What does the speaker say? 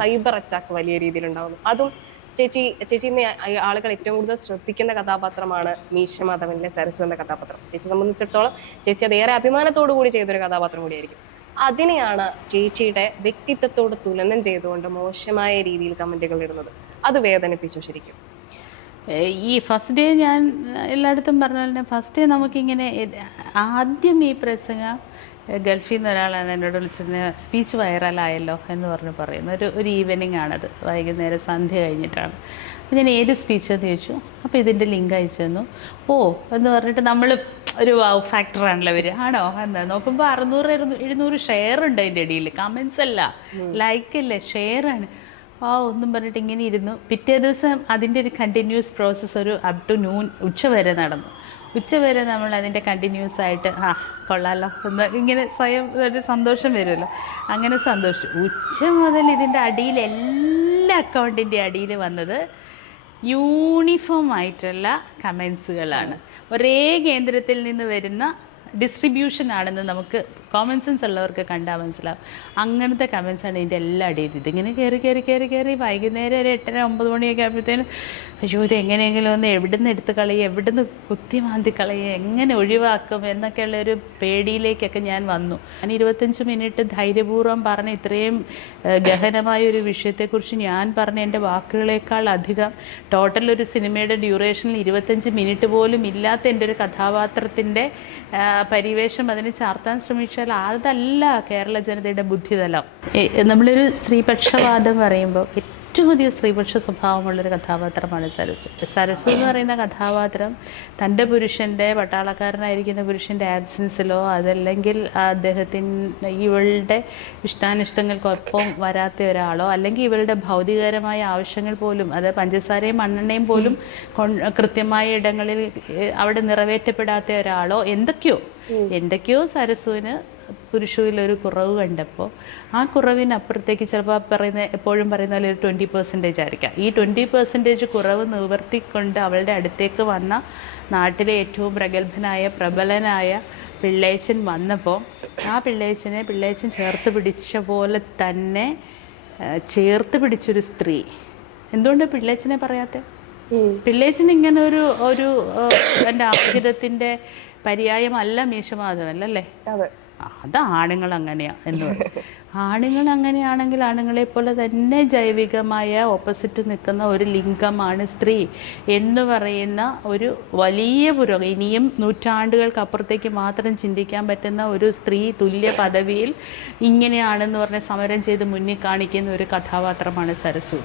Cyber attack വലിയ രീതിയിൽ ഉണ്ടാകുന്നു. അതും ചേച്ചി ആളുകൾ ഏറ്റവും കൂടുതൽ ശ്രദ്ധിക്കുന്ന കഥാപാത്രമാണ് മീശ മാധവനിലെ സരസു എന്ന കഥാപാത്രം. ചേച്ചിയെ സംബന്ധിച്ചിടത്തോളം ചേച്ചി അത് ഏറെ അഭിമാനത്തോടു കൂടി ചെയ്തൊരു കഥാപാത്രം കൂടിയായിരിക്കും. അതിനെയാണ് ചേച്ചിയുടെ വ്യക്തിത്വത്തോട് തുലനം ചെയ്തുകൊണ്ട് മോശമായ രീതിയിൽ കമന്റുകൾ ഇടുന്നത്. അത് വേദനിപ്പിച്ചു ശരിക്കും. ഈ ഫസ്റ്റ് ഡേ ഞാൻ എല്ലായിടത്തും പറഞ്ഞ പോലെ ഫസ്റ്റ് ഡേ നമുക്കിങ്ങനെ ആദ്യം ഈ പ്രസംഗം ഗൾഫിൽ നിന്ന് ഒരാളാണ് എന്നോട് വിളിച്ചിരുന്നത്, സ്പീച്ച് വൈറലായല്ലോ എന്ന് പറയുന്ന ഒരു ഈവനിങ് ആണത്, വൈകുന്നേരം സന്ധ്യ കഴിഞ്ഞിട്ടാണ്. അപ്പോൾ ഞാൻ ഏത് സ്പീച്ച് എന്ന് ചോദിച്ചു. അപ്പോൾ ഇതിൻ്റെ ലിങ്ക് അയച്ചു തന്നു. ഓ എന്ന് പറഞ്ഞിട്ട് നമ്മൾ ഒരു വാവ് ഫാക്ടറാണല്ലോ ഇവർ. ആണോ എന്ന് നോക്കുമ്പോൾ 600-700 ഷെയർ ഉണ്ട് അതിൻ്റെ ഇടയിൽ. കമൻസ് അല്ല, ലൈക്ക് അല്ലേ, ഷെയറാണ്. ഒന്നും പറഞ്ഞിട്ട് ഇങ്ങനെ ഇരുന്നു. പിറ്റേ ദിവസം അതിൻ്റെ ഒരു കണ്ടിന്യൂസ് പ്രോസസ്സ് ഒരു അപ് ടു നൂൺ ഉച്ചവരെ നടന്നു. ഉച്ചവരെ നമ്മൾ അതിൻ്റെ കണ്ടിന്യൂസ് ആയിട്ട് കൊള്ളാമല്ലോ എന്ന് ഇങ്ങനെ സ്വയം ഒരു സന്തോഷം വരുമല്ലോ, അങ്ങനെ സന്തോഷം. ഉച്ച മുതൽ ഇതിൻ്റെ അടിയിൽ എല്ലാ അക്കൗണ്ടിൻ്റെ അടിയിൽ വന്നത് യൂണിഫോം ആയിട്ടുള്ള കമൻസുകളാണ്. ഒരേ കേന്ദ്രത്തിൽ നിന്ന് വരുന്ന ഡിസ്ട്രിബ്യൂഷൻ ആണെന്ന് നമുക്ക് കോമൺ സെൻസ് ഉള്ളവർക്ക് കണ്ടാൽ മനസ്സിലാവും. അങ്ങനത്തെ കമൻസാണ് ഇതിൻ്റെ എല്ലാ അടിയിൽ. ഇതിങ്ങനെ കയറി വൈകുന്നേരം ഒരു 8-9 മണിയൊക്കെ ആകുമ്പോഴത്തേനും അയ്യോ ഇത് എങ്ങനെയെങ്കിലും ഒന്ന് എവിടുന്ന് എടുത്ത് കളയുക, എവിടുന്ന് കുത്തിമാന്തി കളയുക, എങ്ങനെ ഒഴിവാക്കും എന്നൊക്കെയുള്ളൊരു പേടിയിലേക്കൊക്കെ ഞാൻ വന്നു. ഞാൻ 25 മിനിറ്റ് ധൈര്യപൂർവ്വം പറഞ്ഞ ഇത്രയും ഗഹനമായ ഒരു വിഷയത്തെക്കുറിച്ച് ഞാൻ പറഞ്ഞ എൻ്റെ വാക്കുകളേക്കാൾ അധികം ടോട്ടൽ ഒരു സിനിമയുടെ ഡ്യൂറേഷനിൽ 25 മിനിറ്റ് പോലും ഇല്ലാത്ത എൻ്റെ ഒരു കഥാപാത്രത്തിൻ്റെ പരിവേഷം അതിന് ചാർത്താൻ ശ്രമിച്ചാൽ അതല്ല കേരള ജനതയുടെ ബുദ്ധിതലം. നമ്മളൊരു സ്ത്രീപക്ഷവാദം പറയുമ്പോൾ ഏറ്റവും അധികം സ്ത്രീപക്ഷ സ്വഭാവമുള്ളൊരു കഥാപാത്രമാണ് സരസു എന്ന് പറയുന്ന കഥാപാത്രം തൻ്റെ പുരുഷൻ്റെ, പട്ടാളക്കാരനായിരിക്കുന്ന പുരുഷൻ്റെ ആബ്സെൻസിലോ അതല്ലെങ്കിൽ ഇവളുടെ ഇഷ്ടാനിഷ്ടങ്ങൾക്കൊപ്പം വരാത്ത ഒരാളോ അല്ലെങ്കിൽ ഇവളുടെ ഭൗതികരമായ ആവശ്യങ്ങൾ പോലും, അത് പഞ്ചസാരയും മണ്ണെണ്ണയും പോലും കൃത്യമായ ഇടങ്ങളിൽ അവിടെ നിറവേറ്റപ്പെടാത്ത ഒരാളോ എന്തൊക്കെയോ സരസുവിന് പുരുഷയിലൊരു കുറവ് കണ്ടപ്പോൾ ആ കുറവിനപ്പുറത്തേക്ക് ചിലപ്പോൾ എപ്പോഴും പറയുന്ന പോലെ ഒരു 20% ആയിരിക്കാം. ഈ 20% കുറവ് നിവർത്തിക്കൊണ്ട് അവളുടെ അടുത്തേക്ക് വന്ന നാട്ടിലെ ഏറ്റവും പ്രബലനായ പിള്ളേച്ചൻ വന്നപ്പോൾ ആ പിള്ളേച്ചൻ ചേർത്ത് പിടിച്ച പോലെ തന്നെ ചേർത്ത് പിടിച്ചൊരു സ്ത്രീ. എന്തുകൊണ്ട് പിള്ളേച്ചനെ പറയാത്തെ? പിള്ളേച്ചൻ ഇങ്ങനെ ഒരു എൻ്റെ ആഗ്രഹത്തിൻ്റെ പര്യായമല്ല മീശ മാധവൻ അല്ലേ? അത് ആണുങ്ങൾ അങ്ങനെയാണ് എന്ന് പറയും. ആണുങ്ങൾ അങ്ങനെയാണെങ്കിൽ ആണുങ്ങളെ പോലെ തന്നെ ജൈവികമായ ഓപ്പോസിറ്റ് നിൽക്കുന്ന ഒരു ലിംഗമാണ് സ്ത്രീ എന്ന് പറയുന്ന ഒരു വലിയ ഇനിയും നൂറ്റാണ്ടുകൾക്കപ്പുറത്തേക്ക് മാത്രം ചിന്തിക്കാൻ പറ്റുന്ന ഒരു സ്ത്രീ തുല്യ പദവിയിൽ ഇങ്ങനെയാണെന്ന് പറഞ്ഞ് സമരം ചെയ്ത് മുന്നിൽ കാണിക്കുന്ന ഒരു കഥാപാത്രമാണ് സരസു.